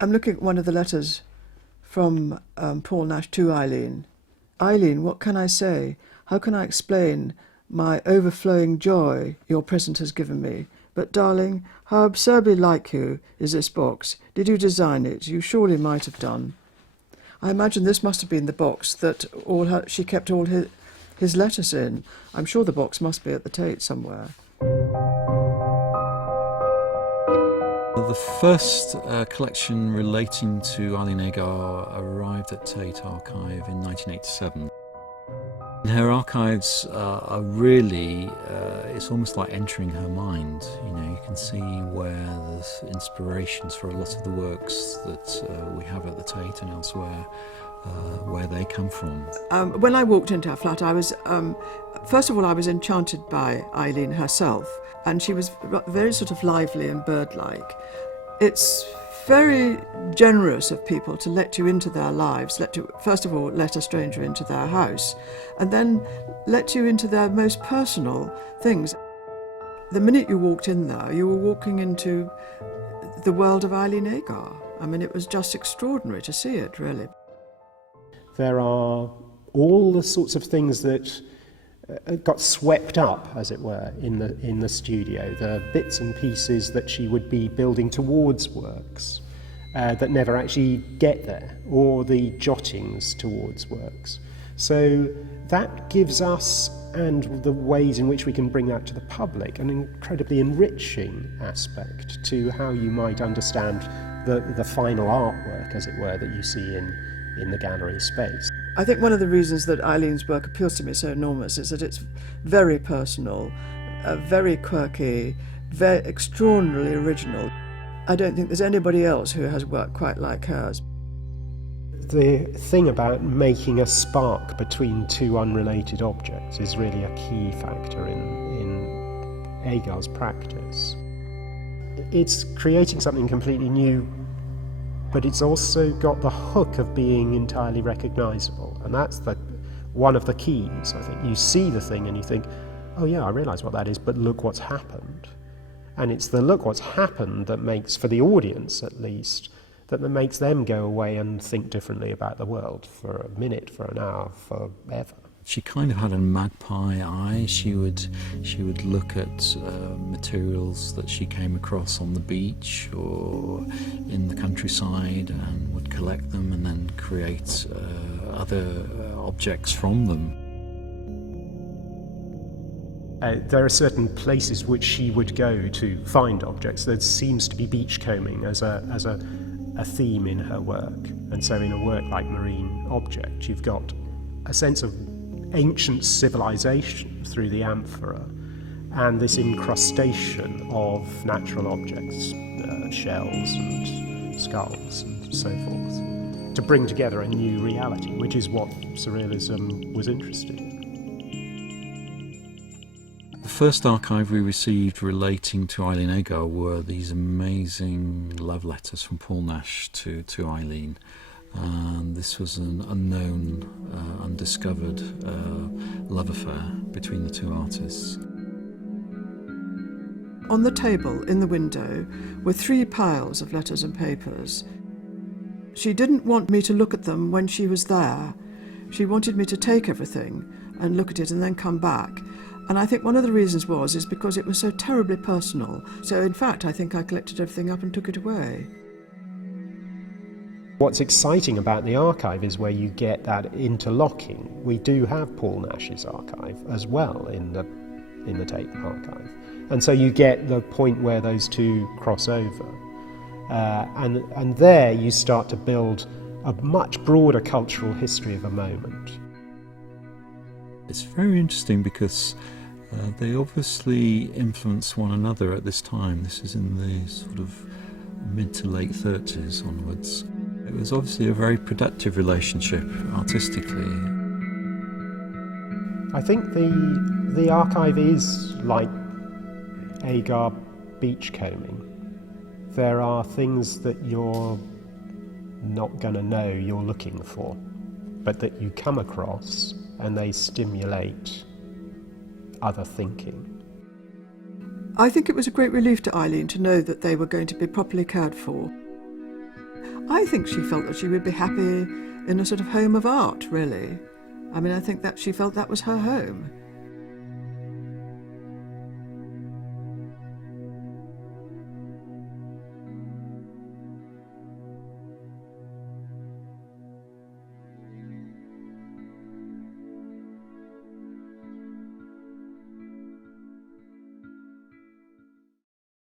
I'm looking at one of the letters from Paul Nash to Eileen. Eileen, what can I say? How can I explain my overflowing joy your present has given me? But, darling, how absurdly like you is this box. Did you design it? You surely might have done. I imagine this must have been the box that she kept all his letters in. I'm sure the box must be at the Tate somewhere. The first collection relating to Eileen Agar arrived at Tate Archive in 1987. Her archives are really, it's almost like entering her mind. You know, you can see where there's inspirations for a lot of the works that we have at the Tate and elsewhere, where they come from. When I walked into her flat, I was, first of all, I was enchanted by Eileen herself, and she was very sort of lively and bird-like. It's very generous of people to let you into their lives, first of all, let a stranger into their house, and then let you into their most personal things. The minute you walked in there, you were walking into the world of Eileen Agar. I mean, it was just extraordinary to see it, really. There are all the sorts of things that got swept up, as it were, in the studio, the bits and pieces that she would be building towards works that never actually get there, or the jottings towards works. So that gives us, and the ways in which we can bring that to the public, an incredibly enriching aspect to how you might understand the final artwork, as it were, that you see in the gallery space. I think one of the reasons that Eileen's work appeals to me so enormous is that it's very personal, very quirky, very extraordinarily original. I don't think there's anybody else who has work quite like hers. The thing about making a spark between two unrelated objects is really a key factor in Agar's practice. It's creating something completely new, but it's also got the hook of being entirely recognisable, and that's one of the keys, I think. You see the thing and you think, oh yeah, I realise what that is, but look what's happened. And it's the look what's happened that makes, for the audience at least, that makes them go away and think differently about the world for a minute, for an hour, forever. She kind of had a magpie eye. She would look at materials that she came across on the beach or in the countryside and would collect them and then create other objects from them. There are certain places which she would go to find objects. There seems to be beachcombing as a theme in her work. And so in a work like Marine Object, you've got a sense of ancient civilization through the amphora and this incrustation of natural objects, shells and skulls and so forth, to bring together a new reality, which is what Surrealism was interested in. The first archive we received relating to Eileen Agar were these amazing love letters from Paul Nash to Eileen. And this was an unknown, undiscovered love affair between the two artists. On the table in the window were 3 piles of letters and papers. She didn't want me to look at them when she was there. She wanted me to take everything and look at it and then come back. And I think one of the reasons is because it was so terribly personal. So in fact, I think I collected everything up and took it away. What's exciting about the archive is where you get that interlocking. We do have Paul Nash's archive as well in the Tate archive. And so you get the point where those two cross over. And there you start to build a much broader cultural history of a moment. It's very interesting because they obviously influence one another at this time. This is in the sort of mid to late 30s onwards. It was obviously a very productive relationship artistically. I think the archive is like Agar beachcombing. There are things that you're not going to know you're looking for, but that you come across and they stimulate other thinking. I think it was a great relief to Eileen to know that they were going to be properly cared for. I think she felt that she would be happy in a sort of home of art, really. I mean, I think that she felt that was her home.